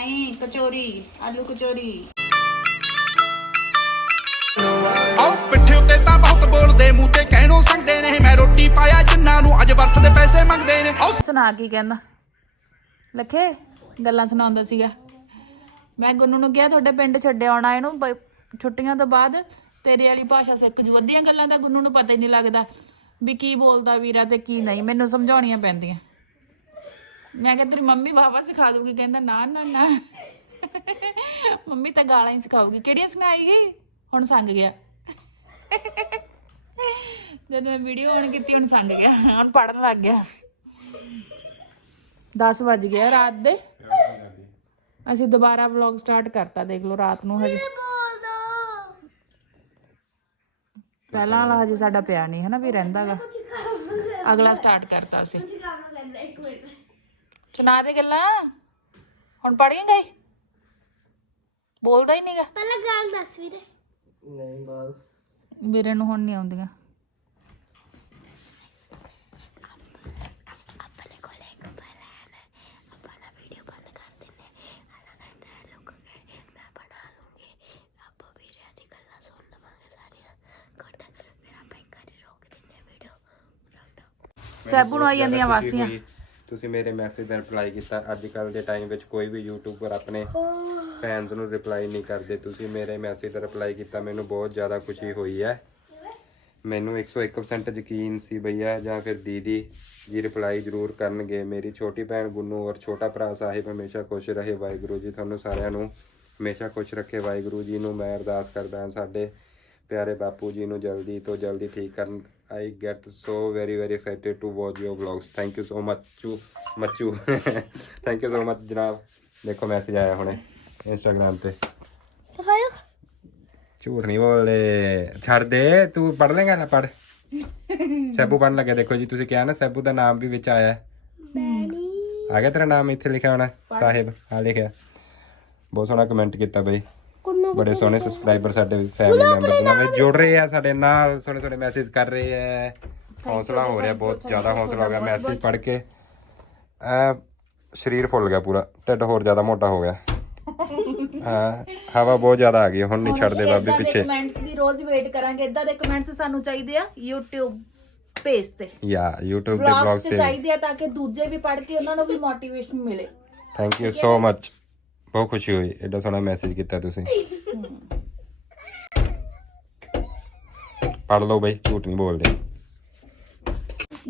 ਨਹੀਂ ਕਚੋਰੀ ਆਲੂ ਕਚੋਰੀ। ਆਓ ਪਿੱਠੇ ਉੱਤੇ ਤਾਂ ਬਹੁਤ ਬੋਲਦੇ ਮੂੰਹ ਤੇ ਕਹਿਣੋਂ ਸੰਗਦੇ ਨੇ। ਮੈਂ ਰੋਟੀ ਪਾਇਆ ਜਿੰਨਾਂ ਨੂੰ ਅੱਜ ਵਰਸ ਦੇ ਪੈਸੇ ਮੰਗਦੇ ਨੇ। ਆਓ। ਸੁਣਾ ਕੀ ਕਹਿੰਦਾ? ਲਖੇ ਗੱਲਾਂ ਸੁਣਾਉਂਦਾ ਸੀਗਾ। ਮੈਂ ਗੁੰਨੂ ਨੂੰ ਕਿਹਾ ਤੁਹਾਡੇ ਪਿੰਡ ਛੱਡਿਆ ਆਉਣਾ ਇਹਨੂੰ ਬ- ਛੁੱਟੀਆਂ ਤੋਂ ਬਾਅਦ ਤੇਰੇ ਵਾਲੀ ਭਾਸ਼ਾ ਸਿੱਖ ਜੂ। ਅੱਧੀਆਂ ਗੱਲਾਂ ਦਾ ਗੁੰਨੂ ਨੂੰ ਪਤਾ ਹੀ ਨਹੀਂ ਲੱਗਦਾ ਵੀ ਕੀ ਬੋਲਦਾ ਵੀਰਾ ਤੇ ਕੀ ਨਹੀਂ। ਮੈਨੂੰ ਸਮਝਾਉਣੀਆਂ ਪੈਂਦੀਆਂ। ਮੈਂ ਕਿਹਾ ਤੇਰੀ ਮੰਮੀ ਬਾਬਾ ਸਿਖਾ ਦੂਗੀ ਕਹਿੰਦਾ ਨਾ ਨਾ ਨਾ। ਮੰਮੀ ਤਾਂ ਗਾਲਾਂ ਹੀ ਸਿਖਾਊਗੀ। ਕਿਹੜੀਆਂ ਸੁਣਾਏਗੀ ਹੁਣ ਸੰਗ ਗਿਆ। ਜਦੋਂ ਮੈਂ ਵੀਡੀਓ ਔਨ ਕੀਤੀ, ਹੁਣ ਸੰਗ ਗਿਆ। ਹੁਣ ਪੜਨ ਲੱਗ ਗਿਆ। 10 ਵੱਜ ਗਿਆ ਰਾਤ ਦੇ। ਅਸੀਂ ਦੁਬਾਰਾ ਵਲੌਗ ਸਟਾਰਟ ਕਰਤਾ, ਦੇਖ ਲਓ ਰਾਤ ਨੂੰ ਹਜੇ। ਪਹਿਲਾਂ ਵਾਲਾ ਹਜੇ ਸਾਡਾ ਪਿਆ ਨਹੀਂ ਹੈ ਨਾ ਵੀ ਰਹਿੰਦਾਗਾ ਅਗਲਾ ਸਟਾਰਟ ਕਰਤਾ ਅਸੀਂ। ਸੁਣਾ ਦੇ ਗੱਲਾਂ। ਹੁਣ ਪੜ੍ਹੀ ਗਈ ਬੋਲਦਾ ਹੀ ਨਹੀਂਗਾ ਪਹਿਲਾਂ ਗੱਲ ਦੱਸ ਵੀਰੇ। ਵੀਰੇ ਨੂੰ ਹੁਣ ਨਹੀਂ ਆਉਂਦੀਆਂ। ਆਪਣੇ ਕੋਲ ਇੱਕ ਪਲਾਨ ਹੈ। ਆਪਾਂ ਨਾ ਵੀਡੀਓ ਬੰਦ ਕਰ ਦਿੰਨੇ ਹਾਲਾਂ ਤਾਂ ਲੋਕ ਕਹੇ ਮੈਂ ਬਣਾ ਲੂੰਗੀ। ਆਪਾਂ ਵੀਰੇ ਦੀ ਗੱਲਾਂ ਸੁਣ ਲਵਾਂਗੇ ਸਾਰੀਆਂ। ਗੁੱਡ ਫਿਰ ਆਪਾਂ ਇੱਕ ਵਾਰੀ ਰੋਕ ਦਿੰਨੇ ਵੀਡੀਓ ਰੋਕ ਦੋ ਸੈਬੂ ਨੂੰ ਆਈ ਜਾਂਦੀਆਂ ਵਾਸੀਆਂ। ਤੁਸੀਂ ਮੇਰੇ ਮੈਸੇਜ ਦਾ ਰਿਪਲਾਈ ਕੀਤਾ। ਅੱਜ ਕੱਲ ਦੇ ਟਾਈਮ ਵਿੱਚ ਕੋਈ ਵੀ ਯੂਟਿਊਬਰ ਆਪਣੇ ਫੈਨਸ ਨੂੰ ਰਿਪਲਾਈ ਨਹੀਂ ਕਰਦੇ। ਤੁਸੀਂ ਮੇਰੇ ਮੈਸੇਜ ਦਾ ਰਿਪਲਾਈ ਕੀਤਾ, ਮੈਨੂੰ ਬਹੁਤ ਜ਼ਿਆਦਾ ਖੁਸ਼ੀ ਹੋਈ ਹੈ। ਮੈਨੂੰ 101% ਯਕੀਨ ਸੀ ਭਈਆ ਜਾਂ ਫਿਰ ਦੀਦੀ ਜੀ ਰਿਪਲਾਈ ਜ਼ਰੂਰ ਕਰਨਗੇ। ਮੇਰੀ ਛੋਟੀ ਭੈਣ ਗੁੰਨੂ ਔਰ ਛੋਟਾ ਭਰਾ ਸਾਹਿਬ ਹਮੇਸ਼ਾ ਖੁਸ਼ ਰਹੇ। ਵਾਹਿਗੁਰੂ ਜੀ, ਤੁਹਾਨੂੰ ਸਾਰਿਆਂ ਨੂੰ ਹਮੇਸ਼ਾ ਖੁਸ਼ ਰੱਖੇ। ਵਾਹਿਗੁਰੂ ਜੀ ਨੂੰ ਮੈਂ ਅਰਦਾਸ ਕਰਦਾ ਹਾਂ, ਸਾਡੇ ਪਿਆਰੇ ਬਾਪੂ ਜੀ ਨੂੰ ਜਲਦੀ ਤੋਂ ਜਲਦੀ ਠੀਕ ਕਰਨ I get so very very excited to watch your vlogs thank you so much ਮੱਚੂ thank you so much ਜਨਾਬ ਦੇਖੋ ਮੈਸੇਜ ਆਇਆ ਹੁਣੇ ਇੰਸਟਾਗ੍ਰam ਤੇ ਦਿਖਾਓ ਝੂਠ ਨਹੀਂ ਬੋਲੇ ਛੱਡ ਦੇ ਤੂੰ ਪੜ ਲੇਗਾ ਨਾ ਪੜ ਸੈਬੂ ਪੜਨ ਲੱਗੇ ਦੇਖੋ ਜੀ ਤੁਸੀਂ ਕਿਹਾ ਨਾ ਸੈਬੂ ਦਾ ਨਾਮ ਵੀ ਵਿੱਚ ਆਇਆ ਹੈ। ਆ ਗਿਆ ਤੇਰਾ ਨਾਮ ਇੱਥੇ ਲਿਖਿਆ ਹੋਣਾ ਸਾਹਿਬ ਆ ਲਿਖਿਆ ਬਹੁਤ ਸੋਹਣਾ ਕਮੈਂਟ ਕੀਤਾ ਬਈ ਬੜੇ ਸੋਹਣੇ ਸਬਸਕ੍ਰਾਈਬਰ ਸਾਡੇ ਫੈਮਿਲੀ ਮੈਂਬਰ ਨਵੇਂ ਜੁੜ ਰਹੇ ਆ ਸਾਡੇ ਨਾਲ ਸੋਹਣੇ ਸੋਹਣੇ ਮੈਸੇਜ ਕਰ ਰਹੇ ਆ। ਹੌਸਲਾ ਹੋ ਰਿਹਾ ਬਹੁਤ ਜ਼ਿਆਦਾ ਹੌਸਲਾ ਹੋ ਗਿਆ ਮੈਸੇਜ ਪੜ ਕੇ। ਆ ਸਰੀਰ ਫੁੱਲ ਗਿਆ ਪੂਰਾ ਢਿੱਡ ਹੋਰ ਜ਼ਿਆਦਾ ਮੋਟਾ ਹੋ ਗਿਆ। ਹਾਂ ਹਵਾ ਬਹੁਤ ਜ਼ਿਆਦਾ ਆ ਗਈ ਹੁਣ ਨਹੀਂ ਛੱਡਦੇ ਬਾਬੇ ਪਿੱਛੇ। ਕਮੈਂਟਸ ਦੀ ਰੋਜ਼ ਵੇਟ ਕਰਾਂਗੇ ਇਦਾਂ ਦੇ ਕਮੈਂਟਸ ਸਾਨੂੰ ਚਾਹੀਦੇ ਆ YouTube ਪੇਜ ਤੇ। ਯਾ YouTube ਦੇ ਵਲੌਗਸ ਬਲੌਗ ਤੇ ਤੇ। ਚਾਹੀਦੇ ਆ ਤਾਂ ਕਿ ਦੂਜੇ ਵੀ ਪੜ੍ਹ ਕੇ ਉਹਨਾਂ ਨੂੰ ਵੀ ਮੋਟੀਵੇਸ਼ਨ ਮਿਲੇ। ਥੈਂਕ ਯੂ ਸੋ ਮਚ ਬਹੁਤ ਖੁਸ਼ੀ ਹੋਈ ਐਡਾ ਸੋਹਣਾ ਮੈਸੇਜ ਕੀਤਾ ਤੁਸੀਂ। ਪੜ ਲਓ ਬਈ ਝੂਠ ਨਹੀਂ ਬੋਲਦੇ।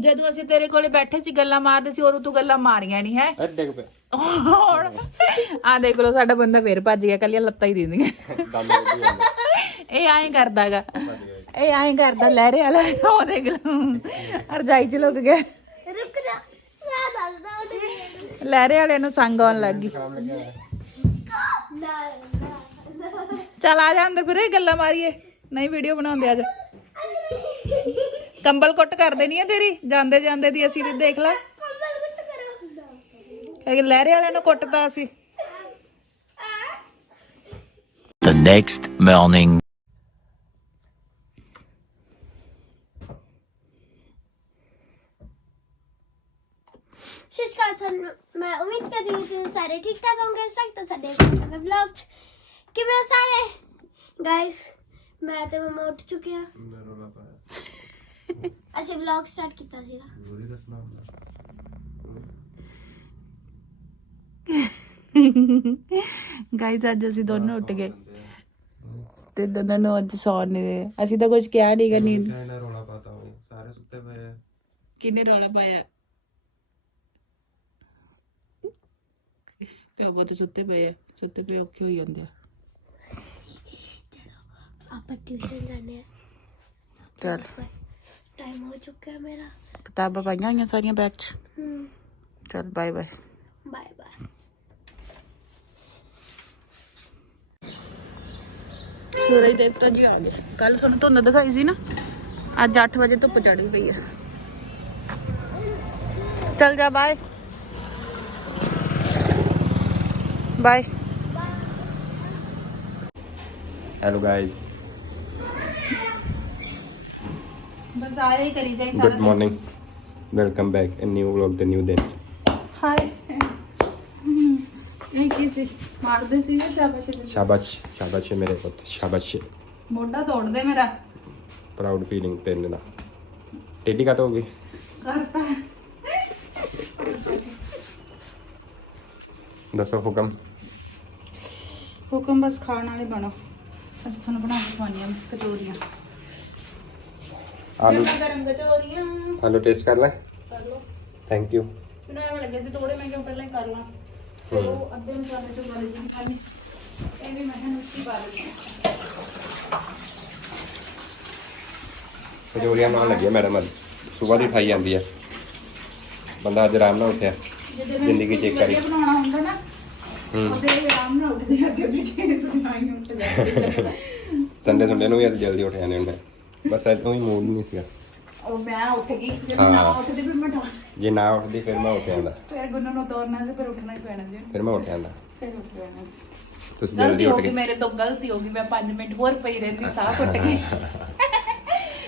ਜਦੋਂ ਅਸੀਂ ਤੇਰੇ ਕੋਲੇ ਬੈਠੇ ਸੀ ਗੱਲਾਂ ਮਾਰਦੇ ਸੀ ਔਰ ਤੂੰ ਗੱਲਾਂ ਮਾਰੀਆਂ ਨਹੀਂ ਹੈ? ਐਡੇ ਕੁ ਹੁਣ ਆ ਦੇਖ ਲਓ ਸਾਡਾ ਬੰਦਾ ਫੇਰ ਭੱਜ ਗਿਆ ਕੱਲੀਆਂ ਲੱਤਾਂ ਹੀ ਦਿੰਦੀਆਂ। ਇਹ ਐਂ ਕਰਦਾਗਾ। ਇਹ ਐਂ ਕਰਦਾ ਲਹਿਰੇ ਵਾਲਾ ਉਹ ਦੇਖ ਲਓ। ਰਜਾਈ ਚ ਲੁਕ ਗਿਆ। ਰੁਕ ਜਾ ਮੈਂ ਦੱਸਦਾ ਉਹਨੂੰ। ਲਹਿਰੇ ਵਾਲੇ ਨੂੰ ਸੰਗ ਆਉਣ ਲੱਗ ਗਈ। ਚੱਲ ਆ ਜਾ ਅੰਦਰ ਫਿਰ ਗੱਲਾਂ ਮਾਰੀਏ। ਨਹੀਂ ਵੀਡੀਓ ਬਣਾਉਂਦੇ ਅੱਜ। ਕੰਬਲ ਕੁੱਟ ਕਰ ਦੇਣੀ ਆ ਤੇਰੀ? ਜਾਂਦੇ ਜਾਂਦੇ ਦੀ ਅਸੀਂ ਤੇ ਦੇਖ ਲੈ। ਕਿ ਲਹਿਰੇ ਵਾਲਿਆਂ ਨੂੰ ਕੁੱਟਦਾ ਅਸੀਂ। The next morning. ਸ਼ਿਸ਼ਕਾ ਤੁਹਾਨੂੰ ਮੈਂ ਉਮੀਦ ਕਰਦੀ ਹਾਂ ਕਿ ਤੁਸੀਂ ਸਾਰੇ ਠੀਕ ਠਾਕ ਹੋਵੋਗੇ ਸਵਾਗਤ ਹੈ ਸਾਡੇ ਨਵੇਂ ਵਲੌਗ 'ਚ ਕਿਵੇਂ ਹੋ ਸਾਰੇ ਗਾਇਸ ਮੈਂ ਤੇ ਮਮਾ ਉੱਠ ਚੁੱਕੇ ਆ ਅਸੀਂ ਵਲੌਗ ਸਟਾਰਟ ਕੀਤਾ ਸੀਗਾ ਗਾਈਜ਼ ਅੱਜ ਅਸੀਂ ਦੋਨੋਂ ਉੱਠ ਗਏ ਤੇ ਦੋਨਾਂ ਨੂੰ ਅੱਜ ਸੌਣ ਨਹੀਂ ਦੇ ਅਸੀਂ ਤਾਂ ਕੁਝ ਕਿਹਾ ਨਹੀਂ ਕਰਨੀ ਇਹਨਾਂ ਰੋਲਾ ਪਾਤਾ ਹੋਈ ਸਾਰੇ ਸੁੱਤੇ ਪਏ ਆ ਕਿੰਨੇ ਰੌਲਾ ਪਾਇਆ ਪਿਓ ਬਹੁਤ ਸੁੱਤੇ ਪਏ ਆ ਸੁੱਤੇ ਪਏ ਔਖੇ ਹੋਈ ਜਾਂਦੇ ਆ ਆਪਾਂ ਟਿਊਸ਼ਨ ਜਾਣੇ ਆ ਚਲ ਟਾਈਮ ਹੋ ਚੁੱਕਾ ਹੈ ਮੇਰਾ ਕਿਤਾਬਾਂ ਪਾਈਆਂ ਹੋਈਆਂ ਸਾਰੀਆਂ ਬੈਗ 'ਚ ਹਮ ਚਲ bye bye bye bye Suraj Devta ji ਆ ਗਏ। ਕੱਲ ਤੁਹਾਨੂੰ ਧੁੰਦ ਦਿਖਾਈ ਸੀ ਨਾ। ਅੱਜ 8 ਵਜੇ ਧੁੱਪ ਚੜੀ ਪਈ ਆ। ਚਲ ਜਾ ਬਾਏ ਬਾਏ ਹੈਲੋ ਗਾਇਜ਼ ਬਸ ਸਾਰੇ ਹੀ ਕਰੀ ਜਾਈ good morning welcome back in new vlog ਤੇ ਨਿਊ ਦਿਨ ਹਾਏ ਇਹ ਕੀ ਸੀ ਮਾਰਦੇ ਸੀ ਜਾਂ ਸ਼ਾਬਾਸ਼ ਦਿੰਦੇ? ਸ਼ਾਬਾਸ਼ ਸ਼ਾਬਾਸ਼ ਮੇਰੇ ਪੁੱਤ ਸ਼ਾਬਾਸ਼ ਮੋਢਾ ਤੋੜਦੇ ਮੇਰਾ ਪ੍ਰਾਊਡ ਫੀਲਿੰਗ ਤੇਰੇ ਨਾਲ ਟੇਡੀ ਕਾ ਹੋਗੀ ਕਰਤਾ ਦੱਸੋ ਹੁਕਮ ਬਸ ਖਾਣ ਵਾਲੇ ਬਣੋ। ਅੱਜ ਤੁਹਾਨੂੰ ਬਣਾ ਕੇ ਖਵਾਉਣੀ ਆ ਕਚੋਰੀਆਂ। ਆਲੂ ਗਰਮ ਗਰਮ ਕਚੋਰੀਆਂ। ਆਲੂ ਟੇਸਟ ਕਰ ਲੈ। ਕਰ ਲਓ। ਥੈਂਕ ਯੂ ਮੈਨੂੰ ਐਵੇਂ ਲੱਗਿਆ ਸੀ ਥੋੜੇ ਮੈਂ ਕਿਉਂ ਪਹਿਲਾਂ ਹੀ ਕਰ ਲਾਂ। ਫਿਰ ਉਹ ਅੱਧੇ ਮਸਾਲੇ ਚੋਂ ਗਲ ਜੀ ਖਾਣੀ ਇਹ ਵੀ ਮੈਂ ਕਿਹਾ ਨੁਸਖੀ ਪਾ ਹਾਂ। ਕਚੋਰੀਆਂ ਨਾਲ ਲੱਗਿਆ ਮੈਡਮ ਅੱਜ। ਸਵੇਰ ਦੀ ਖਾਈ ਜਾਂਦੀ ਹੈ ਬੰਦਾ ਅੱਜ ਆਰਾਮ ਨਾਲ ਉੱਠਿਆ। ਜ਼ਿੰਦਗੀ ਚ ਇੱਕ ਵਾਰੀ। ਵਧੀਆ ਬਣਾਉਣਾ ਹੁੰਦਾ ਨਾ ਹੂੰ ਉਹਦੇ ਆਰਾਮ ਨਾਲ ਉੱਠਦੇ ਅੱਗੇ ਪਿੱਛੇ ਸੁਣਾਈ ਉੱਠ ਜਾਂਦੇ ਸੰਡੇ ਸੰਡੇ ਨੂੰ ਵੀ ਅੱਜ ਜਲਦੀ ਉੱਠ ਜਾਂਦੇ ਹੁੰਦੇ। ਬਸ ਅੱਜ ਤੋਂ ਹੀ ਮੂਡ ਨਹੀਂ ਸੀਗਾ। ਉਹ ਮੈਂ ਉੱਠ ਗਈ ਜੇ ਮੈਂ ਨਾ ਹਾਂ। ਉੱਠਦੀ ਫਿਰ ਮੈਂ ਠਾ ਜੇ ਨਾ ਉੱਠਦੀ ਫਿਰ ਮੈਂ ਉੱਠ ਜਾਂਦਾ। ਫਿਰ ਗੁੰਨੂ ਨੂੰ ਤੋਰਨਾ ਸੀ ਫਿਰ ਉੱਠਣਾ ਹੀ ਪੈਣਾ ਜੀ। ਫਿਰ ਮੈਂ ਉੱਠ ਜਾਂਦਾ। ਫਿਰ ਉੱਠ ਜਾਣਾ ਸੀ। ਤੁਸੀਂ ਜਲਦੀ ਹੋ ਉੱਠ ਗਈ ਗਏ। ਮੇਰੇ ਤੋਂ ਗਲਤੀ ਹੋ ਗਈ। ਮੈਂ 5 ਮਿੰਟ ਹੋਰ ਪਈ ਰਹਿੰਦੀ ਸਾਹ ਘੁੱਟ ਗਈ।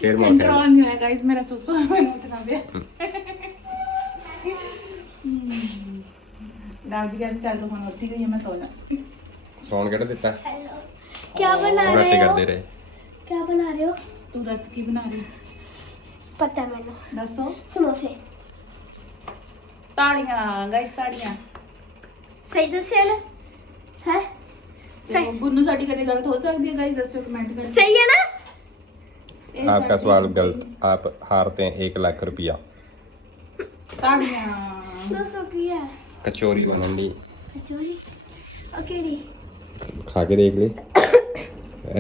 ਫਿਰ ਮੈਂ ਉੱਠ ਜਾਂਦਾ। ਕੰਟਰੋਲ ਨਹੀਂ ਹੋਇਆ ਗਾਇਸ ਮੇਰਾ ਸੁਸੂ ਮੈਨੂੰ ਉੱਠਣਾ ਪਿਆ ਰਾਮ ਜੀ ਕਹਿੰਦੇ ਚੱਲ ਹੁਣ ਉੱਠੀ ਗਈ ਹਾਂ, ਮੈਂ ਸੋ ਜਾ ਸੌਣ ਕਿਹੜਾ ਦਿੱਤਾ हेलो क्या बना ਵੈਸੇ रहे हो ਕਰਦੇ ਰਹੇ क्या बना रहे हो ਤੂੰ ਦੱਸ ਕੀ ਬਣਾ ਰਹੀ पता है मैंने ਦੱਸੋ समोसे ਤਾੜੀਆਂ ਗਾਇਸ ਤਾੜੀਆਂ सही दस है ना है ਤੇ ਉਹ ਗੁੰਨੂ ਸਾਡੀ ਕਦੇ ਗਲਤ ਹੋ ਸਕਦੀ ਹੈ ਗਾਇਸ ਦੱਸੋ ਕਮੈਂਟ ਕਰਕੇ सही है ना ਇਹ आपका ਸਾਡੀ सवाल गलत आप हारते हैं एक लाख रुपया ਤਾੜੀਆਂ दस ਕਚੋਰੀ ਬਣਨ ਲਈ ਕਚੋਰੀ? ਉਹ ਕਿਹੜੀ? ਖਾ ਕੇ ਦੇਖ ਲੈ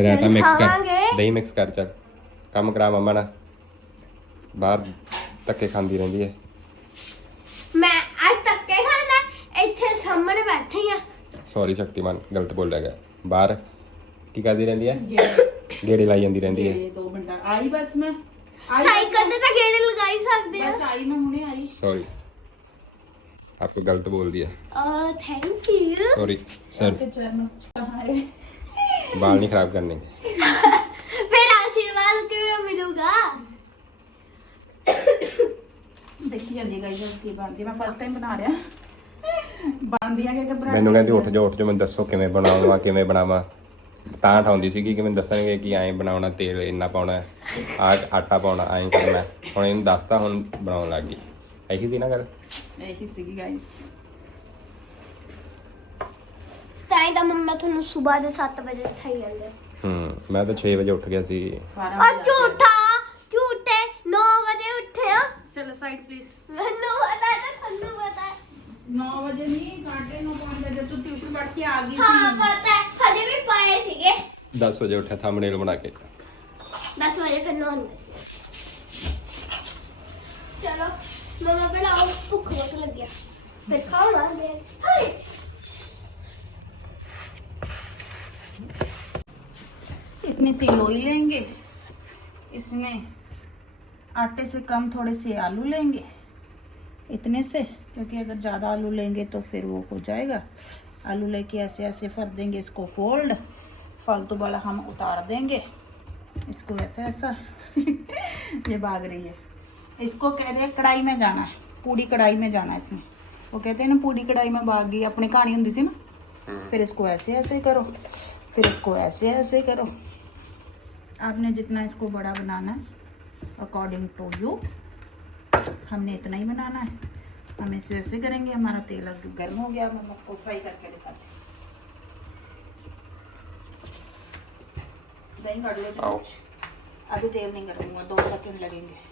ਰਾਇਤਾ ਮਿਕਸ ਕਰ। ਦਹੀਂ ਮਿਕਸ ਕਰ ਚੱਲ। ਕੰਮ ਕਰਾ ਮੰਮਾ ਨਾਲ। ਬਾਹਰ ਧੱਕੇ ਖਾਂਦੀ ਰਹਿੰਦੀ ਹੈ। ਮੈਂ ਅੱਜ ਧੱਕੇ ਖਾਂਦਾ ਇੱਥੇ ਸਾਹਮਣੇ ਬੈਠੀ ਆ ਸੌਰੀ ਸ਼ਕਤੀਮਾਨ ਗਲਤ ਬੋਲਿਆ ਗਿਆ। ਬਾਹਰ ਕੀ ਕਰਦੀ ਰਹਿੰਦੀ ਹੈ? ਗੇੜੇ। ਲਾਈ ਜਾਂਦੀ ਰਹਿੰਦੀ ਆ। आपको गलत बोल दिया ਅ ਥੈਂਕ ਯੂ सॉरी सर ਤੇ ਚਰਨ ਕਹਾਂ ਹੈ बाल नहीं खराब करने के ਫਿਰ ਆਸ਼ੀਰਵਾਦ ਕਿਵੇਂ ਮਿਲੂਗਾ ਦੇਖੀ ਜਾਂਦੀ ਗਾਈਸ ਉਸ ਕੀ ਬਣਦੀ ਮੈਂ ਫਸਟ ਟਾਈਮ ਬਣਾ ਰਿਹਾ ਬਣਦੀ ਆ ਕਿ ਘਬਰਾ ਮੈਨੂੰ ਕਹਿੰਦੀ ਉੱਠ ਜਾ ਉੱਠ ਜਾ ਮੈਨੂੰ ਦੱਸੋ ਕਿਵੇਂ ਬਣਾਉਣਾ ਕਿਵੇਂ ਬਣਾਵਾਂ ਤਾਂ ਠਾਉਂਦੀ ਸੀ ਕਿ ਕਿਵੇਂ ਦੱਸਣਗੇ ਕਿ ਐਂ ਬਣਾਉਣਾ ਤੇਲ ਇੰਨਾ ਪਾਉਣਾ ਹੈ, ਆਹ ਆਟਾ ਪਾਉਣਾ ਐਂ ਕਰਨਾ ਹੈ। ਹੁਣ ਇਹਨੂੰ ਦੱਸਤਾ ਹੁਣ ਬਣਾਉਣ ਲੱਗ ਗਈ ਇਹੀ ਸੀ ਨਾ ਗੱਲ? ਇਹੀ ਸੀਗੀ ਗਾਈਸ ਤਾਂ ਹੀ ਤਾਂ ਮੰਮਾ ਤੁਹਾਨੂੰ ਸਵੇਰ ਦੇ 7 ਵਜੇ ਉਠਾਈ ਜਾਂਦੇ। ਹੂੰ ਮੈਂ ਤਾਂ 6 ਵਜੇ ਉੱਠ ਗਿਆ ਸੀ। 12 ਆ ਝੂਠਾ ਝੂਠੇ 9 ਵਜੇ ਉੱਠੇ ਆ ਚਲੋ ਸਾਈਡ ਪਲੀਜ਼ ਮੈਨੂੰ ਪਤਾ ਹੈ ਤੁਹਾਨੂੰ ਪਤਾ ਹੈ। 9 ਵਜੇ ਨਹੀਂ 9:30 ਪਹੁੰਚਦਾ ਜਦ ਤੂੰ ਟਿਊਸ਼ਨ ਪੜ੍ਹ ਕੇ ਆ ਗਈ ਹਾਂ ਸੀ। ਪਤਾ ਹੈ ਹਜੇ ਵੀ ਪਏ ਸੀਗੇ। 10 ਵਜੇ ਉੱਠਿਆ ਥੰਬਨੇਲ ਬਣਾ ਕੇ। 10 ਵਜੇ ਫਿਰ ਨੌਨ ਚਲੋ। ਮਮਾ ਬਣਾਓ ਭੁੱਖ ਬਹੁਤ ਲੱਗਿਆ ਫਿਰ ਖਾਓ ਨਾ ਦੇ ਹਾਏ इतनी सी लोई लेंगे इसमें आटे से कम थोड़े से आलू लेंगे इतने से क्योंकि अगर ज़्यादा आलू लेंगे तो फिर वो हो जाएगा आलू लेके ऐसे ऐसे फर देंगे इसको फोल्ड फालतू वाला हम उतार देंगे इसको ऐसा ऐसा ये भाग रही है इसको कह रहे हैं कढ़ाई में जाना है पूरी कढ़ाई में जाना है इसमें। वो कहते हैं ना पूरी कढ़ाई में भाग गई अपनी कहानी होती थी ना। फिर इसको ऐसे ऐसे करो फिर इसको ऐसे ऐसे करो। आपने जितना इसको बड़ा बनाना है अकॉर्डिंग टू यू हमने इतना ही बनाना है। हम इसे ऐसे करेंगे हमारा तेल अब गर्म हो गया हम आपको फ्राई करके दिखाते हैं। दही काट लो अभी तेल नहीं करूँगा दो सेकंड लगेंगे।